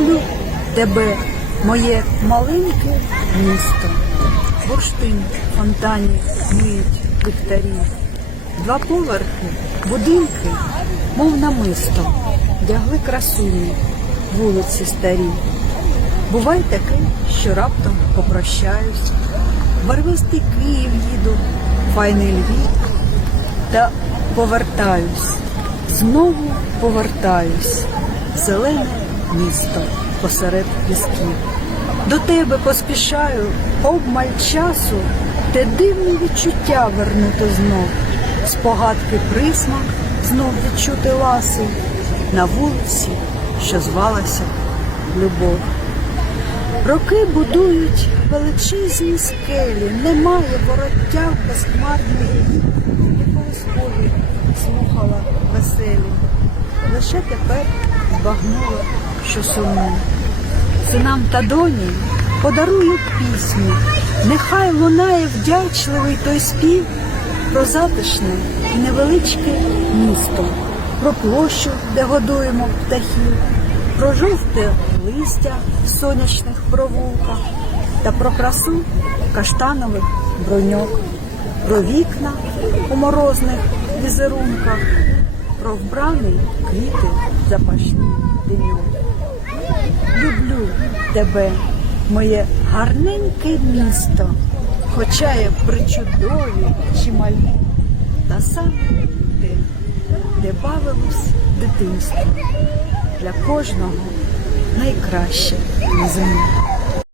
Люблю тебе, моє маленьке місто. Бурштин фонтані миють ліхтарі. Два поверхи, будинки, мов намисто, вдягли красуні, вулиці старі. Буває таке, що раптом попрощаюсь, барвистий Київ їду, файний Львів, та повертаюсь, знову повертаюсь, зелене місто посеред пісків. До тебе поспішаю, обмаль часу, те дивне відчуття вернути знов, спогадки присмак знов відчути ласи на вулиці, що звалася любов. Роки будують величезні скелі, немає вороття безхмарних, і колискові слухала веселі. Лише тепер збагнула, що сумну. Синам та доні подарую пісню, нехай лунає вдячливий той спів про затишне і невеличке місто, про площу, де годуємо птахів, про жовте листя в сонячних провулках та про красу каштанових броньок, про вікна у морозних візерунках, про вбраний квіти запашні деньок. Люблю тебе, моє гарненьке місто, хоча я причудові чималі, та сам ти, де бавилось дитинство, для кожного найкраще на землі.